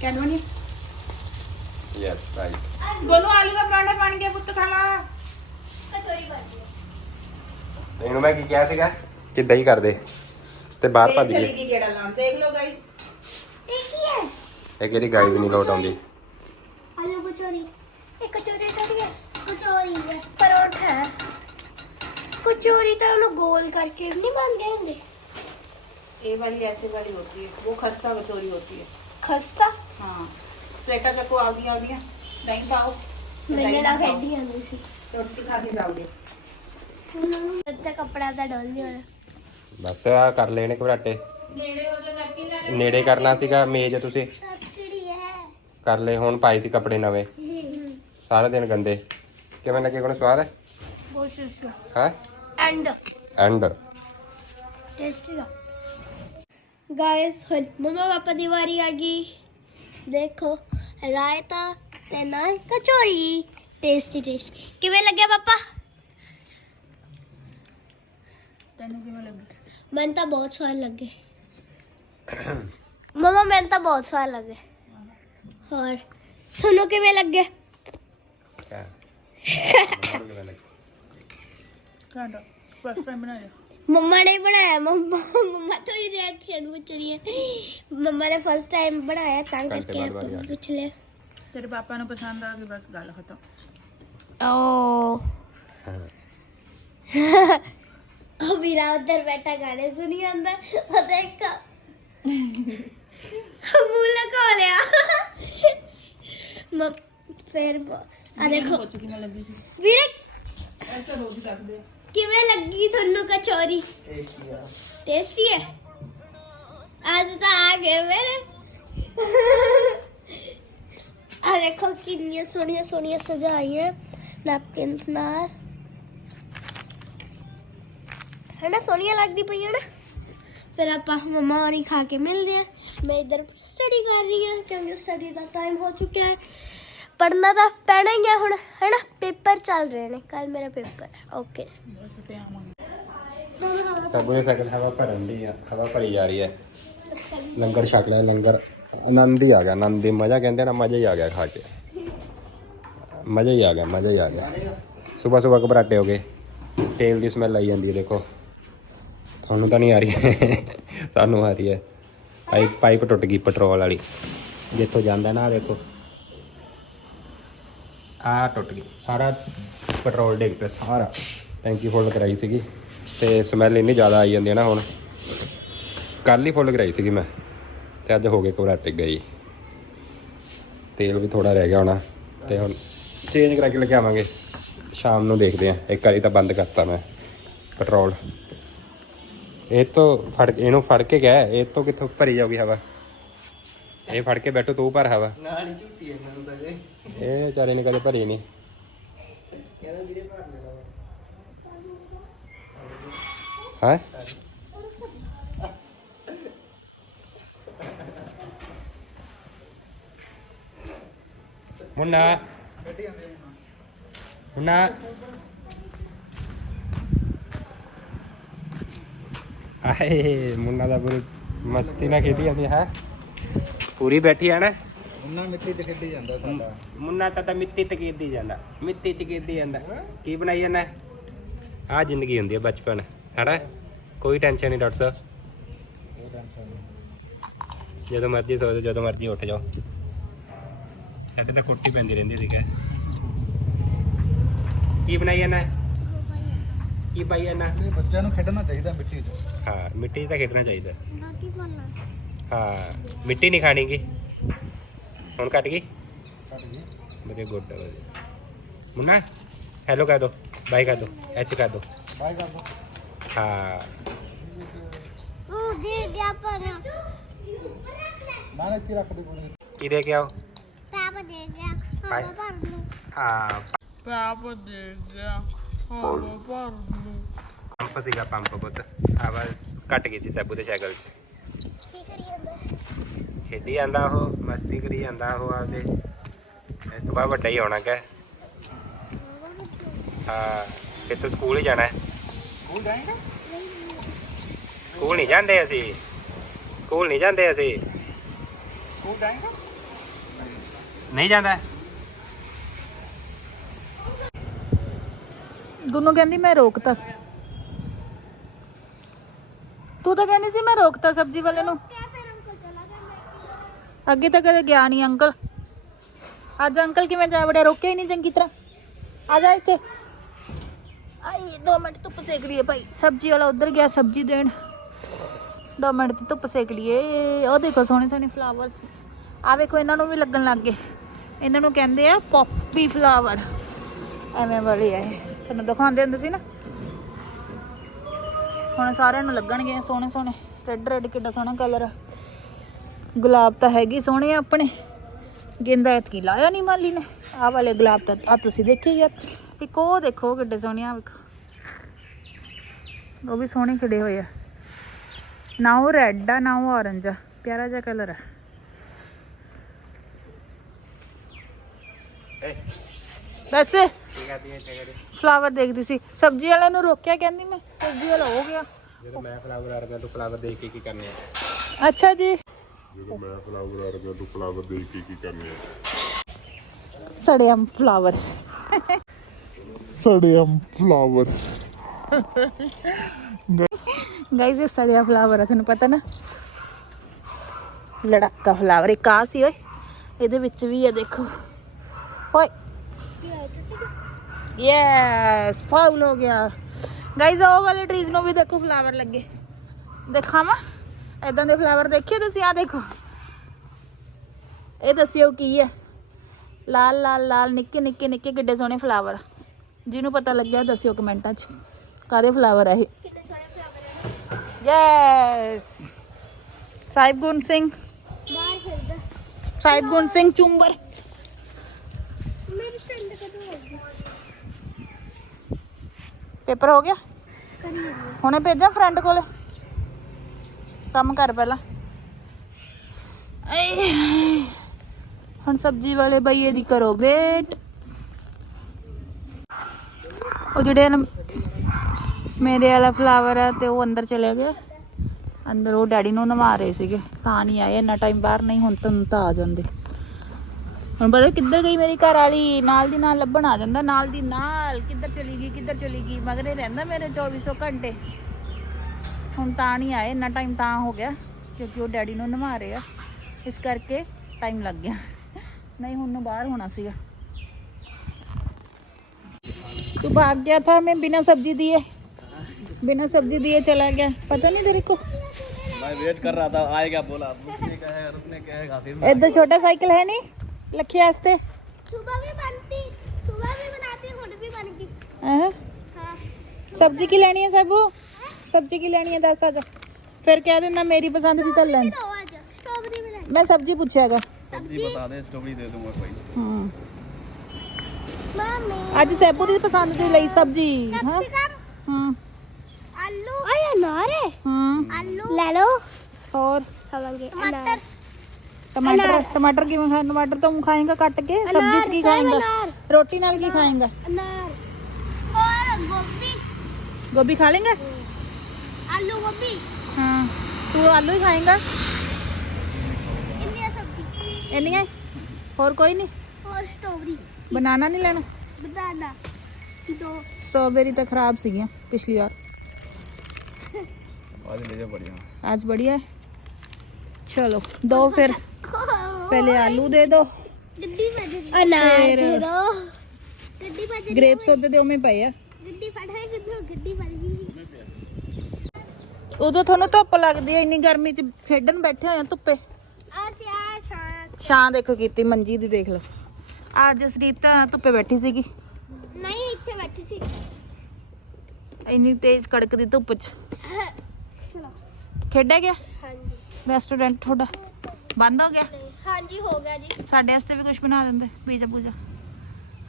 ਕਹਿਣੋ ਨਹੀਂ? ਯੈਸ ਰਾਈਟ ਗੋਨੂੰ ਆਲੂ ਦਾ ਪਰਾਂਠਾ ਬਣ ਗਿਆ ਪੁੱਤ ਖਾ ਲਾ। ਕਚੋਰੀ ਬਣ ਗਈ ਇਹਨੂੰ ਮੈਂ ਕੀ ਕਿਹਾ ਸੀਗਾ? ਕਿੱਦਾਂ ਹੀ ਕਰਦੇ। ਤੇ ਬਾਹਰ ਭੱਜ ਗਏ। ਕੀ ਗੇੜਾ ਲਾਉਣ। ਦੇਖ ਲਓ ਗਾਇਸ ਇਹ ਕੀ ਹੈ ਇਹ ਕਿਹੜੀ ਗਾਈ ਵੀ ਨਹੀਂ ਲੋਟ ਆਉਂਦੀ। ਆਲੂ ਕਚੋਰੀ। ਇਹ ਕਚੋਰੀ ਕਰੀ ਹੈ ਕਚੋਰੀ ਹੈ ਪਰੌਂਠਾ ਹੈ। ਕਚੋਰੀ ਤਾਂ ਉਹਨੂੰ ਗੋਲ ਕਰਕੇ ਨਹੀਂ ਬਣਦੇ ਹੁੰਦੇ। ਇਹ ਵਾਲੀ ਐਸੇ ਵਾਲੀ ਹੋਤੀ ਹੈ ਉਹ ਖਸਤਾ ਕਚੋਰੀ ਹੋਤੀ ਹੈ। ਖਸਤਾ? ਹਾਂ। ਪਲੇਟਾਂ ਚੱਕੋ ਆਉਂਦੀਆਂ ਆਉਂਦੀਆਂ ਦਹੀਂ ਪਾਓ ਮੈਨੂੰ ਨਾ ਖੇਡੀ ਆਉਂਦੀ ਸੀ। ਰੋਟੀ ਖਾ ਕੇ ਜਾਓਗੇ। ਸੱਚਾ ਕੱਪੜਾ ਤਾਂ ਡੋਲ ਨਹੀਂ ਹੋਣਾ ਬਸ ਆ ਕਰ ਲੈਣੇ ਘਬਰਾਟੇ। ਨੇੜੇ ਹੋ ਜਾ ਲੱਕੀ ਲੈ ਨੇੜੇ ਕਰਨਾ ਸੀਗਾ ਮੇਜ਼ ਤੁਸੀਂ। ਸੱਚੜੀ ਹੈ। ਕਰ ਲੈ ਹੁਣ ਪਾਈ ਸੀ ਕੱਪੜੇ ਨਵੇਂ। ਸਾਰਾ ਦਿਨ ਗੰਦੇ। ਕਿਵੇਂ ਲੱਗੇ ਕੋਣ ਸਵਾਦ? ਹੈ ਬਹੁਤ ਹੈ? ਐਂਡ। ਐਂਡ। ਟੇਸਟੀ ਦਾ गाइस मम्मा पापा दिवारी आ गई देखो रायता तेना कचौरी टेस्टी डिश किवे लगे पापा? ਤੈਨੂੰ किवे लगे मन तो बहुत स्वाद लगे। मम्मा मन तो बहुत स्वाद लगे। और सुनो किवे लगे क्या? और क्या लगे? ਘੰਟਾ ਫਸਟ ਟਾਈਮ ਬਣਾਇਆ ਮੰਮਾ ਨੇ ਬਣਾਇਆ ਮੰਮਾ ਮੰਮਾ ਤੋਂ ਹੀ ਰਿਐਕਸ਼ਨ ਪੁੱਛ ਰਹੀ ਹੈ। ਮੰਮਾ ਨੇ ਫਸਟ ਟਾਈਮ ਬਣਾਇਆ ਤਾਂ ਕਰਕੇ ਬਾਅਦ ਵਾਲੀ ਆ ਗਈ। ਪੁੱਛ ਲਿਆ। ਤੇਰੇ ਪਾਪਾ ਨੂੰ ਪਸੰਦ ਆ ਗਈ ਬਸ ਗੱਲ ਖਤਮ। ਓ ਉਹ ਵੀਰਾ ਉੱਧਰ ਬੈਠਾ ਗਾਣੇ ਸੁਣੀ ਜਾਂਦਾ ਉਹ ਦੇਖ। ਮੂਲ ਲਗਾ ਲਿਆ। ਮ- ਫਿਰ ਬ- ਆ ਦੇਖੋ। ਹੋ ਚੁੱਕੀ ਨਾ ਲੱਗੀ ਸੀ। ਵੀਰੇ। ਇਹ ਤਾਂ ਰੋਜ਼ ਹੀ ਦੱਸਦੇ ਆ। ਕਿਵੇਂ ਲੱਗੀ ਤੁਹਾਨੂੰ ਕਚੌਰੀ? ਟੇਸਟੀ ਹੈ? ਅੱਜ ਤਾਂ ਆ ਗਏ ਮੇਰੇ। ਆ ਦੇਖੋ ਕਿੰਨੀਆਂ ਸੋਹਣੀਆਂ ਸੋਹਣੀਆਂ ਸਜਾਈਆਂ ਨੈਪਕਿਨਸ ਨਾਲ। ਹੈ ਨਾ ਸੋਹਣੀਆਂ ਲੱਗਦੀ ਪਈਆਂ ਨਾ? ਫਿਰ ਆਪਾਂ ਮਮਾ ਹੋਰੀ ਖਾ ਕੇ ਮਿਲਦੇ ਆ ਮੈਂ ਇਧਰ ਸਟੱਡੀ ਕਰ ਰਹੀ ਹਾਂ ਕਿਉਂਕਿ ਸਟੱਡੀ ਦਾ ਟਾਈਮ ਹੋ ਚੁੱਕਿਆ ਹੈ। ਪੜਨਾ ਤਾਂ ਪੈਣਾ ਹੀ ਆ ਹੁਣ ਹੈਨਾ? ਪੇਪਰ ਚੱਲ ਰਹੇ ਨੇ ਕੱਲ ਮੇਰਾ ਪੇਪਰ ਓਕੇ ਸਭ ਦੇ ਸੈਕਿੰਡ ਹਵਾ ਭਰਨ ਦੀ ਆ, ਹਵਾ ਭਰੀ ਜਾ ਰਹੀ ਹੈ। ਲੰਗਰ ਛਕ ਲਿਆ ਲੰਗਰ। ਆਨੰਦ ਹੀ ਆ ਗਿਆ ਆਨੰਦ ਹੀ ਮਜ਼ਾ ਕਹਿੰਦੇ ਨਾ ਮਜ਼ਾ ਹੀ ਆ ਗਿਆ ਖਾ ਕੇ। ਮਜ਼ਾ ਹੀ ਆ ਗਿਆ ਮਜ਼ਾ ਹੀ ਆ ਗਿਆ। ਸਵੇਰ ਸਵੇਰ ਘਬਰਾਟੇ ਹੋ ਗਏ। ਤੇਲ ਦੀ ਸਮੈਲ ਆਈ ਜਾਂਦੀ ਹੈ ਦੇਖੋ। ਤੁਹਾਨੂੰ ਤਾਂ ਨਹੀਂ ਆ ਰਹੀ ਸਾਨੂੰ ਆ ਰਹੀ ਹੈ। ਪਾਈਪ ਪਾਈਪ ਟੁੱਟ ਗਈ ਪੈਟਰੋਲ ਵਾਲੀ। ਜਿੱਥੋਂ ਜਾਂਦਾ ਨਾ ਦੇਖੋ। ਆ ਟੁੱਟ ਗਈ। ਸਾਰਾ ਪੈਟਰੋਲ ਡਿੱਗ ਪਿਆ, ਸਾਰਾ। ਟੈਂਕੀ ਫੁੱਲ ਕਰਾਈ ਸੀਗੀ ਤੇ ਸਮੈਲ ਇੰਨੀ ਜ਼ਿਆਦਾ ਆਈ ਜਾਂਦੀ ਹੈ ਨਾ ਹੁਣ। ਕੱਲ ਹੀ ਫੁੱਲ ਕਰਾਈ ਸੀਗੀ ਮੈਂ ਤੇ ਅੱਜ ਹੋ ਗਏ ਘਬਰਾਟੇ ਗਈ। ਤੇਲ ਵੀ ਥੋੜਾ ਰਹਿ ਗਿਆ ਹੋਣਾ ਤੇ ਹੁਣ ਚੇਂਜ ਕਰਾ ਕੇ ਲੈ ਕੇ ਆਵਾਂਗੇ ਸ਼ਾਮ ਨੂੰ ਦੇਖਦੇ ਆ। ਇੱਕ ਵਾਰੀ ਤਾਂ ਬੰਦ ਕਰਤਾ ਮੈਂ ਪੈਟਰੋਲ। ਇਹ ਤੋਂ ਫੜ, ਇਹਨੂੰ ਫੜ ਕੇ ਗਿਆ ਇਹ ਤੋਂ ਕਿੱਥੋਂ ਭਰੀ ਜਾਊਗੀ ਹਵਾ? ਇਹ ਫੜ ਕੇ ਬੈਠੋ ਤੂੰ ਭਰ ਹਵਾ। ਨਾਲ ਹੀ ਝੂਟੀ ਇਹਨਾਂ ਨੂੰ ਤਾਂ ਇਹ। ਵਿਚਾਰੇ ਨੇ ਕਦੇ ਭਰੀ ਨਹੀਂ। ਹੈ? ਮੁੰਨਾ। ਮੁੰਨਾ। ਆਏ ਮੁੰਨਾ ਦਾ ਪੂਰੀ ਮਸਤੀ ਨਾਲ ਖੇਡੀ ਜਾਂਦੀ ਹੈ? ਪੂਰੀ ਬੈਠੀ ਹੈ ਨਾ। ਉਹਨਾਂ ਮਿੱਟੀ ਤੇ ਖੇਡੀ ਜਾਂਦਾ ਸਾਡਾ। ਮੁੰਨਾ ਤਾਂ ਤਾਂ ਮਿੱਟੀ ਤੇ ਖੇਡੀ ਜਾਂਦਾ। ਮਿੱਟੀ ਤੇ ਖੇਡੀ ਜਾਂਦਾ। ਕੀ ਬਣਾਈ ਜਾਂਦਾ? ਆ ਜ਼ਿੰਦਗੀ ਹੁੰਦੀ ਹੈ ਬਚਪਨ ਹੈਨਾ? ਕੋਈ ਟੈਨਸ਼ਨ ਨਹੀਂ ਡਾਕਟਰ ਸਾਹਿਬ। ਉਹ ਟੈਨਸ਼ਨ ਨਹੀਂ। ਜਦੋਂ ਮਰਜ਼ੀ ਸੋ ਜਾਓ ਜਦੋਂ ਮਰਜ਼ੀ ਉੱਠ ਜਾਓ। ਇੱਥੇ ਤਾਂ ਕੁੱਟੀ ਪੈਂਦੀ ਰਹਿੰਦੀ ਸੀ ਕਿ ਕੀ ਬਣਾਈ ਜਾਂਦਾ? ਕੀ ਪਾਈ ਜਾਂਦਾ? ਬੱਚਿਆਂ ਨੂੰ ਖੇਡਣਾ ਚਾਹੀਦਾ ਮਿੱਟੀ 'ਚ। ਹਾਂ ਮਿੱਟੀ 'ਚ ਤਾਂ ਖੇਡਣਾ ਚਾਹੀਦਾ। ਹਾਂ ਮਿੱਟੀ ਨਹੀਂ ਖਾਣੀਗੀ ਹੁਣ ਕੱਟ ਗਈ? ਵਧੀਆ ਗੁੱਡ ਮੁੰਨਾ ਹੈਲੋ ਕਹਿ ਦੋ ਬਾਈ ਕਹਿ ਦੋ ਐਸੀ ਕਹਿ ਦੋ। ਬਾਈ ਕਰ ਦੋ। ਹਾਂ। ਉਹ ਦੇ ਦੇ ਕੋਈ ਕੀ ਦੇ ਗਿਆ ਪਾਪ ਦੇ ਗਿਆ ਹਾਂ ਭਰ ਲੂ ਹਾਂ। ਪਾਪ ਦੇ ਗਿਆ ਹਾਂ ਸੀਗਾ ਪੰਪ ਬੁੱਤ ਆਵਾਜ਼ ਕੱਟ ਗਈ ਸੀ ਸਾਬੂ ਦੇ ਸਾਈਕਲ 'ਚ। ਕੀ ਕਰੀ ਜਾਂਦਾ। ਖੇਡੀ ਜਾਂਦਾ ਉਹ ਮਸਤੀ ਕਰੀ ਜਾਂਦਾ ਉਹ ਆਪਦੇ। ਇਸ ਤੋਂ ਬਾਅਦ ਵੱਡਾ ਹੀ ਹੋਣਾ ਕਿ ਹਾਂ ਫਿਰ ਤਾਂ ਸਕੂਲ ਹੀ ਜਾਣਾ। ਹੈ ਸਕੂਲ ਜਾਏਗਾ ਸਕੂਲ ਨਹੀਂ ਜਾਂਦੇ ਅਸੀਂ। ਸਕੂਲ ਨਹੀਂ ਜਾਂਦੇ ਅਸੀਂ। ਸਕੂਲ ਜਾਏਗਾ? ਨਹੀਂ ਜਾਂਦਾ। ਗੁੰਨੂ ਕਹਿੰਦੀ ਮੈਂ ਰੋਕਤਾ। ਤੂੰ ਤਾਂ ਕਹਿੰਦੀ ਸੀ ਮੈਂ ਰੋਕਤਾ ਸਬਜ਼ੀ ਵਾਲੇ ਨੂੰ। ਅੱਗੇ ਤਾਂ ਕਦੇ ਗਿਆ ਨਹੀਂ ਅੰਕਲ। ਅੱਜ ਅੰਕਲ ਕਿਵੇਂ ਜਾ ਵੜਿਆ? ਰੋਕਿਆ ਹੀ ਨਹੀਂ ਚੰਗੀ ਤਰ੍ਹਾਂ। ਆ ਜਾ ਇੱਥੇ। ਆਈ 2 ਮਿੰਟ ਧੁੱਪ ਸੇਕ ਲਈਏ ਭਾਈ। ਸਬਜ਼ੀ ਵਾਲਾ ਉਧਰ ਗਿਆ ਸਬਜ਼ੀ ਦੇਣ। 2 ਮਿੰਟ ਦੀ ਧੁੱਪ ਸੇਕ ਲਈਏ। ਉਹ ਦੇਖੋ ਸੋਹਣੇ ਸੋਹਣੇ ਫਲਾਵਰਸ। ਆ ਵੇਖੋ ਇਹਨਾਂ ਨੂੰ ਵੀ ਲੱਗਣ ਲੱਗ ਗਏ। ਇਹਨਾਂ ਨੂੰ ਕਹਿੰਦੇ ਆ ਪੌਪੀ ਫਲਾਵਰ। ਐਵੇਂ ਵਾਲੇ ਆ ਇਹ। ਤੁਹਾਨੂੰ ਦਿਖਾਉਂਦੇ ਹੁੰਦੇ ਸੀ ਨਾ? ਹੁਣ ਸਾਰਿਆਂ ਨੂੰ ਲੱਗਣਗੇ ਸੋਹਣੇ ਸੋਹਣੇ। ਰੈੱਡ ਰੈੱਡ ਕਿੱਡਾ ਸੋਹਣਾ ਕਲਰ ਗੁਲਾਬ ਤਾਂ ਹੈਗੀ ਸੋਹਣੇ ਆਪਣੇ। ਗੇਂਦਾ ਐਤਕੀ ਲਾਇਆ ਨਹੀਂ ਮਾਲੀ ਨੇ। ਆਹ ਵਾਲੇ ਗੁਲਾਬ ਤਾਂ ਆ ਤੁਸੀਂ ਦੇਖੇ ਯਾਰ ਇੱਕ ਉਹ ਦੇਖੋ ਕਿੱਡੇ ਸੋਹਣੇ ਆ ਵੇਖੋ। ਉਹ ਵੀ ਸੋਹਣੇ ਖਿੜੇ ਹੋਏ ਆ। ਨਾ ਉਹ ਰੈੱਡ ਆ, ਨਾ ਉਹ orange ਆ। ਪਿਆਰਾ ਜਿਹਾ ਕਲਰ ਆ। ਦੱਸ। ਫਲਾਵਰ ਦੇਖਦੀ ਸੀ। ਸਬਜ਼ੀ ਵਾਲੇ ਨੂੰ ਰੋਕਿਆ ਕਹਿੰਦੀ ਮੈਂ। ਸਬਜ਼ੀ ਵਾਲਾ ਹੋ ਗਿਆ। ਜਦੋਂ ਮੈਂ ਫਲਾਵਰ ਆ ਰਿਹਾ ਤੂੰ ਫਲਾਵਰ ਦੇਖ ਕੇ ਕੀ ਕਰਨੇ ਆ? ਅੱਛਾ ਜੀ। ਜਦੋਂ ਮੈਂ ਫਲਾਵਰ ਆ ਰਿਹਾ ਤੂੰ ਫਲਾਵਰ ਦੇਖ ਕੇ ਕੀ ਕਰਨੇ ਆ? ਸੜਿਆ ਫਲਾਵਰ ਸੜਿਆ ਫਲਾਵਰ ਗਾਈਜ਼ ਇਹ ਸੜਿਆ ਫਲਾਵਰ ਆ ਤੁਹਾਨੂੰ ਪਤਾ ਨਾ? ਲੜਾਕਾ ਫਲਾਵਰ ਇੱਕ ਆ ਸੀ ਓਏ। ਇਹਦੇ ਵਿੱਚ ਵੀ ਆ ਦੇਖੋ। ਓਏ ਯੈਸ ਫਾਉਲ ਹੋ ਗਿਆ। ਗਾਈਜ਼ ਉਹ ਵਾਲੇ ਟਰੀਜ਼ ਨੂੰ ਵੀ ਦੇਖੋ ਫਲਾਵਰ ਲੱਗੇ। ਦਿਖਾਵਾਂ? ਇਦਾਂ ਦੇ ਫਲਾਵਰ ਦੇਖਿਓ ਤੁਸੀਂ? ਆ ਦੇਖੋ। ਇਹ ਦੱਸਿਓ ਕੀ ਹੈ? ਲਾਲ ਲਾਲ ਲਾਲ ਨਿੱਕੇ ਨਿੱਕੇ ਨਿੱਕੇ ਕਿੱਡੇ ਸੋਹਣੇ ਫਲਾਵਰ ਜਿਹਨੂੰ ਪਤਾ ਲੱਗਿਆ ਦੱਸਿਓ ਕਮੈਂਟਾਂ 'ਚ। ਕਾਦੇ ਫਲਾਵਰ ਇਹ? ਹੈ ਯੈਸ ਸਾਹਿਬ ਗੁਣ ਸਿੰਘ। ਬਾਹਰ ਫਿਰਦਾ। ਸਾਹਿਬ ਗੁਣ ਸਿੰਘ ਚੁੰਬਰ ਮੇਰੀ ਫਰੈਂਡ ਕਦੋਂ ਆਏਗੀ ਪੇਪਰ ਹੋ ਗਿਆ? ਹੁਣੇ ਭੇਜਾਂ ਫਰੈਂਡ ਕੋਲੇ? ਕੰਮ ਕਰ ਪਹਿਲਾਂ। ਆਏ। ਹੁਣ ਸਬਜ਼ੀ ਵਾਲੇ ਬਈਏ ਦੀ ਕਰੋ ਵੇਟ ਉਹ ਜਿਹੜੇ ਨਾ ਮੇਰੇ ਵਾਲਾ ਫਲਾਵਰ ਆ ਤੇ ਉਹ ਅੰਦਰ ਚਲੇ ਗਏ। ਅੰਦਰ ਉਹ ਡੈਡੀ ਨੂੰ ਨਵਾ ਰਹੇ ਸੀਗੇ। ਤਾਂ ਨਹੀਂ ਆਏ, ਇੰਨਾ ਟਾਈਮ ਬਾਹਰ ਨਹੀਂ, ਹੁਣ ਤਾਂ ਤਾਂ ਆ ਜਾਂਦੇ। ਹੁਣ ਪਤਾ ਕਿੱਧਰ ਗਈ ਮੇਰੀ ਘਰ ਵਾਲੀ ਨਾਲ ਦੀ ਨਾਲ ਲੱਭਣ ਆ ਜਾਂਦਾ ਨਾਲ ਦੀ ਨਾਲ ਕਿੱਧਰ ਚਲੀ ਗਈ ਕਿੱਧਰ ਚਲੀ ਗਈ ਮਗਰੇ ਰਹਿੰਦਾ ਮੇਰੇ 2400 ਘੰਟੇ ਹੁਣ ਤਾਂ ਨਹੀਂ ਆਏ ਇੰਨਾ ਟਾਈਮ ਤਾਂ ਹੋ ਗਿਆ ਕਿਉਂਕਿ ਉਹ ਡੈਡੀ ਨੂੰ ਨਵਾ ਰਹੇ ਆ ਇਸ ਕਰਕੇ ਟਾਈਮ ਲੱਗ ਗਿਆ ਨਹੀਂ ਹੁਣ ਨੂੰ ਬਾਹਰ ਹੋਣਾ ਸੀਗਾ तू भाग गया था मैं बिना सब्जी दिए बिना सब्जी दिए चला गया पता नहीं तेरे को मैं वेट कर रहा था आएगा बोला रुकने का है रुकने का है फिर इधर छोटा साइकिल है नहीं लखे वास्ते सुबह भी बनती सुबह भी बनाती खुद भी बन गई हाँ। हाँ सब्जी की लेनी है सबू सब्जी की लेनी है दस आज फिर कह देना मेरी पसंद की तल लेनी तो आज स्ट्रॉबेरी भी लाई मैं सब्जी पूछेगा सब्जी बता दे स्टोरी दे दूंगा कोई हम्म मम्मी ਅੱਜ ਸੈਬੂ ਦੀ ਪਸੰਦ ਦੀ ਲਈ ਸਬਜੀ ਹਾਂ कैप्सिकम ਹੂੰ आलू अरे अनार है ਹੂੰ आलू ले लो ਹੋਰ खावांगे टमाटर टमाटर टमाटर की टमाटर तो खाएगा काट के सब्ज़ी की खाएगा। रोटी नाल की खाएगा। और गोभी। गोभी खा लेंगे? आलू गोभी। हाँ। तू आलू ही खाएगा? इन्नी और कोई नहीं। और स्ट्रॉबेरी। बनाना नहीं लेना? बनाना। दो। स्ट्रॉबेरी तो खराब सी है पिछली बार। आज बढ़िया। आज बढ़िया है। चलो दो फिर। पहले आलू दे दो गड्डी में दे अनार फिर- दे दो गड्डी में दे ग्रेप्स ਉਹਦੇ ਦੇ ਉਵੇਂ ਪਏ ਆ गड्डी फट है किधर गड्डी फट गई ਉਦੋਂ ਤੁਹਾਨੂੰ ਧੁੱਪ ਲੱਗਦੀ ਹੈ ਇੰਨੀ ਗਰਮੀ 'ਚ ਖੇਡਣ ਬੈਠੇ ਹੋਏ ਆ ਧੁੱਪੇ आज यार शायद ਛਾਂ ਦੇਖੋ ਕੀਤੀ ਮੰਜੀ ਦੀ ਦੇਖ ਲਓ ਅੱਜ ਜਸਰੀਤ ਤਾਂ ਧੁੱਪੇ ਬੈਠੀ ਸੀਗੀ नहीं इतने बैठी सी ਇੰਨੀ ਤੇਜ਼ ਕੜਕਦੀ ਧੁੱਪ 'ਚ चलो ਖੇਡਿਆ ਗਿਆ हाँ जी ਰੈਸਟੋਰੈਂਟ ਤੁਹਾਡਾ ਬੰਦ ਹੋ ਗਿਆ? ਹਾਂਜੀ ਹੋ ਗਿਆ ਜੀ। ਸਾਡੇ ਵਾਸਤੇ ਵੀ ਕੁਝ ਬਣਾ ਦਿੰਦੇ ਪੀਜ਼ਾ ਪੂਜਾ।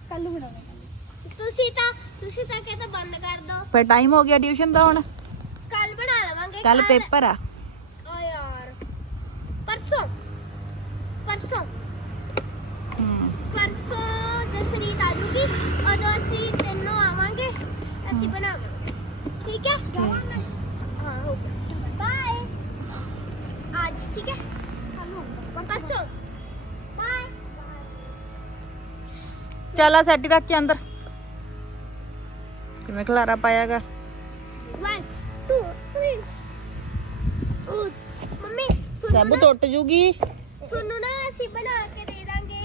ਕੱਲ ਨੂੰ ਬਣਾਵਾਂਗੇ। ਤੁਸੀਂ ਤਾਂ ਤੁਸੀਂ ਤਾਂ ਕਹਿੰਦਾ ਬੰਦ ਕਰ ਦੋ। ਫਿਰ ਟਾਈਮ ਹੋ ਗਿਆ ਟਿਊਸ਼ਨ ਦਾ ਹੁਣ। ਕੱਲ ਬਣਾ ਲਵਾਂਗੇ। ਕੱਲ ਪੇਪਰ ਆ। ਓ ਯਾਰ ਬਾਏ ਚੱਲ ਆ ਸੈਟੀ ਰੱਖ ਕੇ ਅੰਦਰ। ਕਿਵੇਂ ਖਲਾਰਾ ਪਾਇਆਗਾ? 1 2 3 ਮੰਮੀ ਤੁਹਾਨੂੰ ਸਭ ਟੁੱਟ ਜੂਗੀ। ਤੁਹਾਨੂੰ ਨਾ ਅਸੀਂ ਬਣਾ ਕੇ ਦੇ ਦਾਂਗੇ।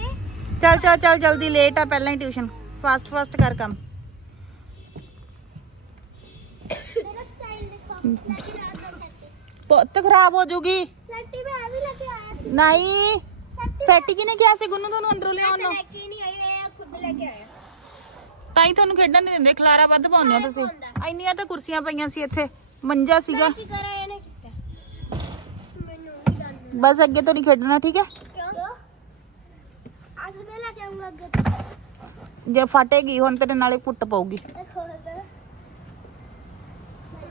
ਚੱਲ ਚੱਲ ਚੱਲ ਜਲਦੀ ਲੇਟ ਆ ਪਹਿਲਾਂ ਹੀ ਟਿਊਸ਼ਨ ਫਾਸਟ ਫਾਸਟ ਕਰ ਕੰਮ। ਪੁੱਤ ਖਰਾਬ ਹੋ ਜੂਗੀ। ਲੱਟੀ ਮੈਂ ਆ ਵੀ ਲੈ ਕੇ ਆਇਆ ਸੀ ਨਹੀਂ। ਫੈਟੀ ਕਿਨੇ ਕਿਹਾ ਸੀ? ਗੁੰਨੂ ਤੁਹਾਨੂੰ ਅੰਦਰੋਂ ਲਿਆਉਣ ਨੂੰ? ਕੇ ਨਹੀਂ ਆਈ ਇਹ ਖੁਦ ਲੈ ਕੇ ਆਇਆ। ਤਾਂ ਹੀ ਤੁਹਾਨੂੰ ਖੇਡਣ ਨਹੀਂ ਦਿੰਦੇ ਖਲਾਰਾ ਵੱਧ ਪਾਉਂਦੇ ਹੋ ਤੁਸੀਂ। ਇੰਨੀਆਂ ਤਾਂ ਕੁਰਸੀਆਂ ਪਈਆਂ ਸੀ ਇੱਥੇ ਮੰਜਾ ਸੀਗਾ। ਕੀ ਕਰਾਂ ਇਹਨੇ ਕੀਤਾ। ਮੈਨੂੰ ਨਹੀਂ ਜਾਣਦਾ। ਬਸ ਅੱਗੇ ਤੋਂ ਨਹੀਂ ਖੇਡਣਾ ਠੀਕ ਹੈ? ਕਿਉਂ? ਅੱਜ ਮੈਂ ਲੈ ਕੇ ਆਉਂਗਾ ਅੱਗੇ ਜੇ ਫਟੇਗੀ ਹੁਣ ਤੇਰੇ ਨਾਲੇ ਪੁੱਟ ਪਊਗੀ। ਦੇਖੋ ਇੱਧਰ